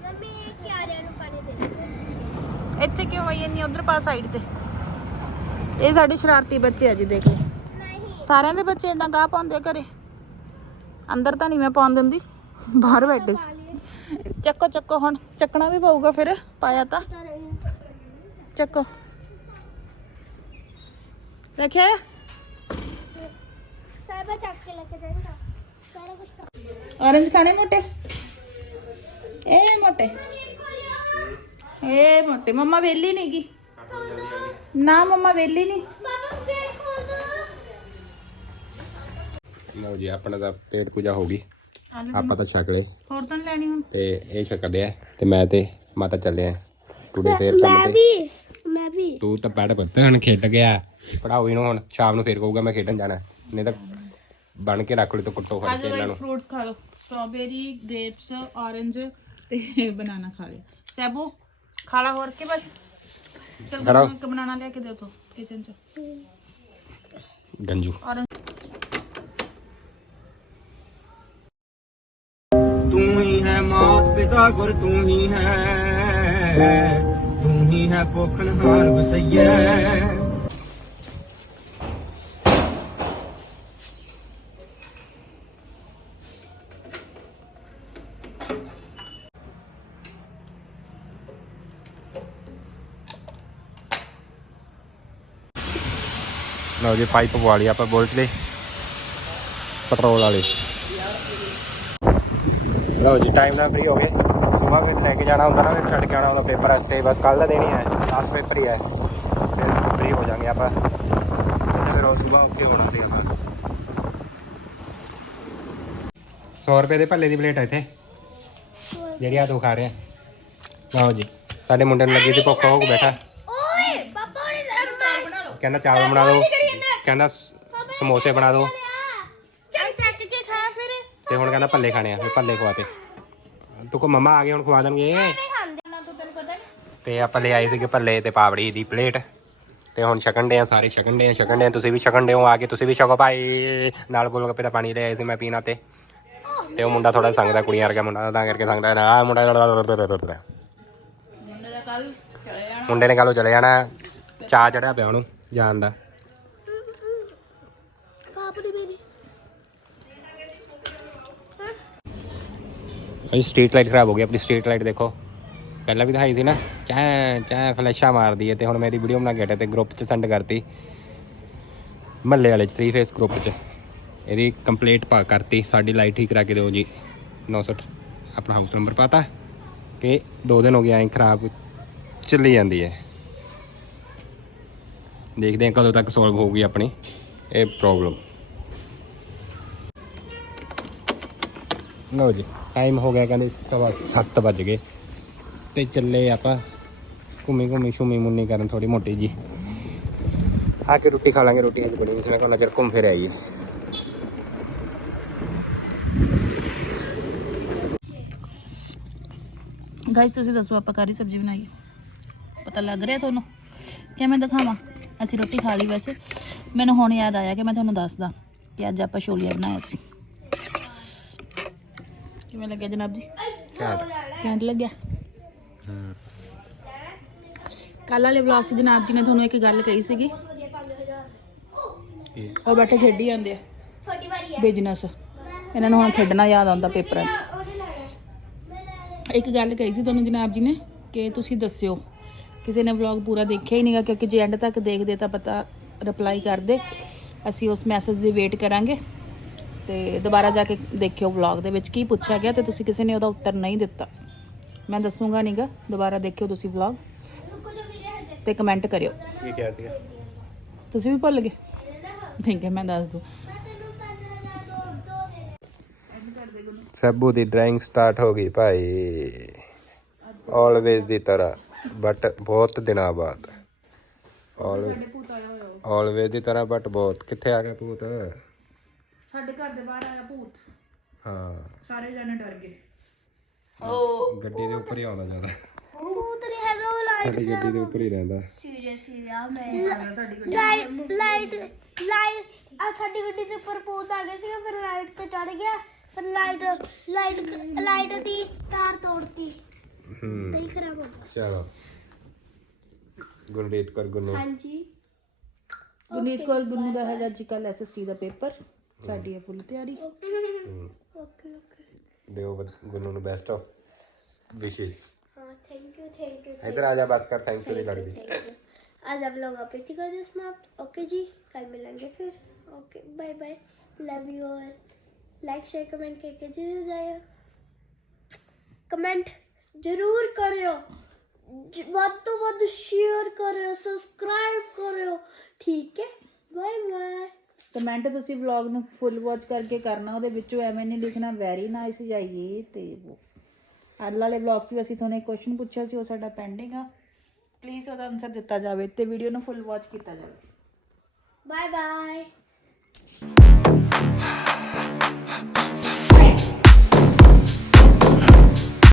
ਮੰਮੀ ਕਿਆਰਿਆਂ ਨੂੰ ਪਾਣੀ ਦੇ ਦੇ ਇੱਥੇ ਕਿਉਂ ਆਈ ਨਹੀਂ ਉਧਰ ਪਾ ਸਾਈਡ ਤੇ। ਇਹ ਸਾਡੇ ਸ਼ਰਾਰਤੀ ਬੱਚੇ ਆ ਜੀ ਦੇਖ। ਲਓ ਨਹੀਂ। ਸਾਰਿਆਂ ਦੇ ਬੱਚੇ ਇਦਾਂ ਗਾਹ ਪਾਉਂਦੇ ਘਰੇ। ਅੰਦਰ ਤਾਂ ਨਹੀਂ ਮੈਂ ਪਾਉਣ ਦਿੰਦੀ ਬਾਹਰ ਬੈਠੇ ਸੀ। ਚੱਕੋ ਚੱਕੋ ਹੁਣ ਚੱਕਣਾ ਵੀ ਪਊਗਾ ਫਿਰ ਪਾਇਆ ਤਾਂ। ਚੱਕੋ। ਰੱਖਿਆ? ਸਾਬਾ ਚੱਕ ਕੇ ਲੈ ਕੇ ਜਾਏਗਾ। ਸਾਰਾ ਕੁਝ ਔਰੰਜ ਖਾਣੇ ਮੋਟੇ? ਇਹ ਮੋਟੇ। ਇਹ ਮੋਟੇ। ਮੰਮਾ ਵੇਲੀ ਨਹੀਂ ਗੀ ਨਾ ਮੰਮਾ ਵੇਲੀ ਨਹੀਂ ਲਓ ਜੀ ਆਪਣਾ ਤਾਂ ਪੇਟ ਪੂਜਾ ਹੋ ਗਈ। ਆਪਾਂ ਤਾਂ ਛਕ ਲਏ। ਹੋਰ ਤਾਂ ਨੀ ਲੈਣੀ ਹੁਣ। ਤੇ ਇਹ ਛਕਦੇ ਆ ਤੇ ਮੈਂ ਤੇ ਮਾਤਾ ਚੱਲੇ ਆ। ਟੁਡੇ ਫੇਰ ਕੰਮ ਤੇ। ਵੀ ਮੈਂ ਵੀ। ਤੂੰ ਤਾਂ ਪੜ ਪੁੱਤ ਹੁਣ ਖੇਡ ਗਿਆ ਪੜਾਓ ਇਹਨੂੰ ਹੁਣ ਸ਼ਾਮ ਨੂੰ ਫੇਰ ਕਹੂਗਾ ਮੈਂ ਖੇਡਣ ਜਾਣਾ। ਨਹੀਂ ਤਾਂ ਬਣ ਕੇ ਰੱਖ ਲਈ ਤੂੰ ਕੁੱਟੋ ਫੜ ਕੇ ਇਹਨਾਂ ਨੂੰ। ਫਰੂਟਸ ਖਾ ਲਓ। ਸਟ੍ਰਾਬੇਰੀ ਗ੍ਰੇਪਸ ਔਰੰਜ ਤੇ ਬਨਾਨਾ ਖਾ ਲਿਆ। ਸੈਬੂ ਖਾ ਲਾ ਹੋਰ ਕੇ ਬਸ। चल बनाना लेके दे तो किचन से। गंजू। तू ही है मात पिता गुर तू ही है। तू ही है पोखनहार बसैया। ਲਓ ਜੀ ਪਾਈਪ ਪਵਾ ਲਈ ਆਪਾਂ ਬੋਲਟ ਦੇ। ਪੈਟਰੋਲ ਵਾਲੇ। ਲਓ ਜੀ ਟਾਈਮ ਨਾਲ ਫ੍ਰੀ ਹੋ ਗਏ। ਸੁਬਾ ਫਿਰ ਲੈ ਕੇ ਜਾਣਾ ਹੁੰਦਾ ਨਾ ਫਿਰ ਛੱਡ ਕੇ ਆਉਣਾ ਹੁੰਦਾ ਪੇਪਰ ਵਾਸਤੇ। ਬਸ ਕੱਲ ਦਾ ਦੇਣੀ ਹੈ ਲਾਸਟ ਪੇਪਰ ਹੀ ਹੈ। ਫਿਰ ਫ੍ਰੀ ਹੋ ਜਾਾਂਗੇ ਆਪਾਂ। ਤੇ ਫਿਰ ਉਹ ਸੁਬਾ ਉੱਥੇ ਹੋਣਾ ਸੀ ਆਪਾਂ 100 ਰੁਪਏ ਦੇ ਭੱਲੇ ਦੀ ਪਲੇਟ ਹੈ ਇੱਥੇ। ਜਿਹੜੀ ਆ ਤੂੰ ਖਾ ਰਿਹਾ ਲਓ ਜੀ ਸਾਡੇ ਮੁੰਡੇ ਨੂੰ ਲੱਗੀ ਸੀ ਭੁੱਖ ਹੋ ਕੇ ਬੈਠਾ। ਓਏ ਪਾਪਾ ਨੇ ਅੰਮਾ ਕਹਿੰਦਾ ਚਾਵਲ ਬਣਾ ਦਿਓ ਕਹਿੰਦਾ ਸ- ਸਮੋਸੇ ਬਣਾ ਦਿਓ ਚੱਲ ਚੱਕ ਕੇ ਖਾ ਫਿਰ। ਤੇ ਹੁਣ ਕਹਿੰਦਾ ਭੱਲੇ ਖਾਣੇ ਆ ਫਿਰ ਭੱਲੇ ਖਵਾਤੇ ਤੂੰ ਕੋ ਮਮਾ ਆ ਗਏ ਹੁਣ ਖਵਾ ਦੇਣਗੇ। ਖਾਂਦੇ ਨਾ ਤੂੰ ਤੈਨੂੰ ਪਤਾ ਤੇ ਆਪਾਂ ਲੈ ਆਏ ਸੀਗੇ ਭੱਲੇ ਤੇ ਪਾਵੜੀ ਦੀ ਪਲੇਟ। ਤੇ ਹੁਣ ਛਕਣ ਦੇ ਆ ਸਾਰੇ ਛਕਣ ਦੇ ਆ ਛਕਣ ਦੇ ਆ। ਤੁਸੀਂ ਵੀ ਛਕਣ ਦੇ ਹੋ ਆ ਕੇ ਤੁਸੀਂ ਵੀ ਛਕੋ ਭਾਈ। ਨਾਲ ਗੋਲ ਗੱਪੇ ਦਾ ਪਾਣੀ ਲੈ ਆਏ ਸੀ ਮੈਂ ਪੀਣਾ ਤੇ ਤੇ ਉਹ ਮੁੰਡਾ ਥੋੜਾ ਸੰਗਦਾ ਕੁੜੀਆਂ ਵਰਗਾ ਮੁੰਡਾ ਤਾਂ ਕਰਕੇ ਸੰਗਦਾ ਨਾ ਆਹ ਮੁੰਡਾ ਮੁੰਡੇ ਨੇ ਕੱਲ ਚਲੇ ਜਾਣਾ। ਚਾਹ ਚੜਿਆ ਪਿਆ ਉਹਨੂੰ ਜਾਣ ਦਾ ਪਾਪੜੀ ਮੇਰੀ ਅਜੀ ਸਟਰੀਟ ਲਾਈਟ ਖਰਾਬ ਹੋ ਗਈ, ਆਪਣੀ ਸਟਰੀਟ ਲਾਈਟ ਦੇਖੋ। ਪਹਿਲਾਂ ਵੀ ਦਿਖਾਈ ਸੀ ਨਾ ਚਾਹ ਚਾਹ ਫਲੈਸ਼ਾਂ ਮਾਰਦੀ ਹੈ ਤੇ ਹੁਣ ਮੇਰੀ ਵੀਡੀਓ ਬਣਾ ਕੇ ਹਟਿਆ ਤੇ ਗਰੁੱਪ 'ਚ ਸੈਂਡ ਕਰਤੀ। ਮਹੱਲੇ ਵਾਲੇ 'ਚ 3 ਫੇਸ ਗਰੁੱਪ 'ਚ। ਇਹਦੀ ਕੰਪਲੀਟ ਪਾ ਕਰਤੀ, ਸਾਡੀ ਲਾਈਟ ਠੀਕ ਕਰਾ ਕੇ ਦਿਓ ਜੀ। 900 ਆਪਣਾ ਹਾਊਸ ਨੰਬਰ ਪਤਾ ਕਿ ਦੋ ਦਿਨ ਹੋ ਗਏ, ਐਂ ਖਰਾਬ ਚੱਲੀ ਜਾਂਦੀ ਹੈ। ਦੇਖਦੇ ਹਾਂ ਕਦੋਂ ਤੱਕ ਸੋਲਵ ਹੋਊਗੀ ਆਪਣੀ ਇਹ ਪ੍ਰੋਬਲਮ ਲਓ ਜੀ। ਟਾਈਮ ਹੋ ਗਿਆ ਕਹਿੰਦੇ ਸਵਾ 7 ਵੱਜ ਗਏ। ਤੇ ਚੱਲੇ ਆਪਾਂ ਘੁੰਮੀ ਘੁੰਮੀ ਸ਼ੁਮੀ ਮੁੰਨੀ ਕਰਨ ਥੋੜੀ ਮੋਟੀ ਜੀ ਆ ਕੇ ਰੋਟੀ ਖਾ ਲਾਂਗੇ ਰੋਟੀ ਅੱਜ ਬਣੀ ਸੀ ਮੈਂ ਕਹਿੰਦਾ ਚਿਰ ਘੁੰਮ ਫਿਰ ਆਈਏ। ਗਾਇਸ ਤੁਸੀਂ ਦੱਸੋ ਆਪਾਂ ਕਾਰੀ ਸਬਜ਼ੀ ਬਣਾਈ ਪਤਾ ਲੱਗ ਰਿਹਾ ਤੁਹਾਨੂੰ? ਕਿਵੇਂ ਦਿਖਾਵਾਂ? ਅਸੀਂ ਰੋਟੀ ਖਾ ਲਈ ਵੈਸੇ। ਮੈਨੂੰ ਹੁਣ ਯਾਦ ਆਇਆ ਕਿ ਮੈਂ ਤੁਹਾਨੂੰ ਦੱਸਦਾ ਕਿ ਅੱਜ ਆਪਾਂ ਛੋਲੀਆਂ ਬਣਾਇਆ ਸੀ। ਕਿਵੇਂ ਲੱਗਿਆ ਜਨਾਬ ਜੀ? ਕੈਂਟ ਲੱਗਿਆ? ਕੱਲ ਵਾਲੇ ਵਲੌਗ 'ਚ ਜਨਾਬ ਜੀ ਨੇ ਤੁਹਾਨੂੰ ਇੱਕ ਗੱਲ ਕਹੀ ਸੀਗੀ। ਉਹ ਬੈਠੇ ਖੇਡੀ ਜਾਂਦੇ ਆ। ਛੋਟੀ ਵਾਰੀ ਹੈ ਬਿਜ਼ਨਸ ਇਹਨਾਂ ਨੂੰ ਹੁਣ ਖੇਡਣਾ ਯਾਦ ਆਉਂਦਾ ਪੇਪਰਾਂ 'ਚ। ਇੱਕ ਗੱਲ ਕਹੀ ਸੀ ਤੁਹਾਨੂੰ ਜਨਾਬ ਜੀ ਨੇ ਕਿ ਤੁਸੀਂ ਦੱਸਿਓ। ਕਿਸੇ ਨੇ ਵਲੌਗ ਪੂਰਾ ਦੇਖਿਆ ਹੀ ਨਹੀਂਗਾ ਕਿਉਂਕਿ ਜੇ ਐਂਡ ਤੱਕ ਦੇਖਦੇ ਤਾਂ ਪਤਾ ਰਿਪਲਾਈ ਕਰਦੇ। ਅਸੀਂ ਉਸ ਮੈਸੇਜ ਦੀ ਵੇਟ ਕਰਾਂਗੇ। ਤੇ ਦੁਬਾਰਾ ਜਾ ਕੇ ਦੇਖਿਓ ਵਲੌਗ ਦੇ ਵਿੱਚ ਕੀ ਪੁੱਛਿਆ ਗਿਆ ਤੇ ਤੁਸੀਂ ਕਿਸੇ ਨੇ ਉਹਦਾ ਉੱਤਰ ਨਹੀਂ ਦਿੱਤਾ। ਮੈਂ ਦੱਸੂਗਾ ਨਹੀਂਗਾ ਦੁਬਾਰਾ ਦੇਖਿਓ ਤੁਸੀਂ ਵਲੌਗ ਤੇ ਕਮੈਂਟ ਕਰਿਓ। ਕੀ ਕਿਹਾ ਸੀਗਾ? ਤੁਸੀਂ ਵੀ ਭੁੱਲ ਗਏ? ਠੀਕ ਹੈ ਮੈਂ ਦੱਸ ਦੂੰ। ਸੱਬੂ ਦੀ ਡਰਾਇੰਗ ਸਟਾਰਟ ਹੋ ਗਈ ਭਾਈ। ਆਲਵੇਜ਼ ਦੀ ਤਰ੍ਹਾਂ ਬਟ ਬਹੁਤ ਦਿਨਾਂ ਬਾਅਦ। ਆਲਵੇਜ਼ ਦੀ ਤਰ੍ਹਾਂ ਬਟ ਬਹੁਤ। ਕਿੱਥੇ ਆ ਗਿਆ ਭੂਤ? ਸਾਡੇ ਘਰ ਦੇ ਬਾਹਰ ਆਇਆ ਭੂਤ। ਹਾਂ। ਸਾਰੇ ਜਣੇ ਡਰ ਗਏ। ਗੱਡੀ ਦੇ ਉੱਪਰ ਹੀ ਆਉਂਦਾ ਜ਼ਿਆਦਾ। ਭੂਤ ਨਹੀਂ ਹੈਗਾ ਉਹ ਲਾਈਟ ਸਾਡੀ ਗੱਡੀ ਦੇ ਉੱਪਰ ਹੀ ਰਹਿੰਦਾ। ਸੀਰੀਅਸਲੀ ਆ ਮੈਂ ਲਾਈਟ ਲਾਈਟ ਲਾਈਟ ਆ ਸਾਡੀ ਗੱਡੀ ਦੇ ਉੱਪਰ ਭੂਤ ਆ ਗਿਆ ਸੀਗਾ ਫਿਰ ਲਾਈਟ ਤੇ ਚੜ ਗਿਆ। ਫਿਰ ਲਾਈਟ ਲਾਈਟ ਲਾਈਟ ਦੀ ਤਾਰ ਤੋੜਤੀ। ਹੂੰ। ਨਹੀਂ ਖਰਾਬ ਹੋ ਗਿਆ। ਚਲੋ। ਗੁਰਦੀਪ ਕਰ ਗੁੰਨੂ। ਹਾਂਜੀ। ਗੁਨੀਤ ਕੌਰ ਗੁੰਨੂ ਦਾ ਹੈਗਾ ਅੱਜ ਕੱਲ ਐਸਐਸਟੀ ਦਾ ਪੇਪਰ। ਸਾਡੀ ਹੈ ਫੁੱਲ ਤਿਆਰੀ ਓਕੇ ਓਕੇ ਦਿਓ ਬਦ- ਗੁੰਨੂ ਨੂੰ ਬੈਸਟ ਆਫ ਵਿਸ਼ੇਸ हाँ थैंक यू थैंक यू ਇਧਰ ਆ ਜਾ ਬਸ ਕਰ ਥੈਂਕ ਯੂ ਨਹੀਂ लगती थैंक यू आज आप लोग आप इतनी कर दे समाप्त ओके जी कल मिलेंगे फिर okay bye bye love you all like share comment करके जरूर जाइए ਕਮੈਂਟ ਜ਼ਰੂਰ ਕਰਿਓ ਜ- ਵੱਧ ਤੋਂ ਵੱਧ ਸ਼ੇਅਰ ਕਰਿਓ ਸਬਸਕ੍ਰਾਈਬ ਕਰਿਓ ਠੀਕ ਹੈ ਬਾਏ ਬਾਏ ਕਮੈਂਟ ਤੁਸੀਂ ਵਲੌਗ ਨੂੰ ਫੁੱਲ ਵਾਚ ਕਰਕੇ ਕਰਨਾ, ਉਹਦੇ ਵਿੱਚੋਂ ਐਵੇਂ ਨਹੀਂ ਲਿਖਣਾ ਵੈਰੀ ਨਾਈਸ ਜਾਈਏ ਤੇ ਉਹ ਅੱਜ ਵਾਲੇ ਵਲੌਗ 'ਚ ਵੀ ਅਸੀਂ ਤੁਹਾਨੂੰ ਇੱਕ ਕੁਐਸਚਨ ਪੁੱਛਿਆ ਸੀ, ਉਹ ਸਾਡਾ ਪੈਂਡਿੰਗ ਆ। ਪਲੀਜ਼ ਉਹਦਾ ਆਨਸਰ ਦਿੱਤਾ ਜਾਵੇ ਤੇ ਵੀਡੀਓ ਨੂੰ ਫੁੱਲ ਵਾਚ ਕੀਤਾ ਜਾਵੇ। Bye bye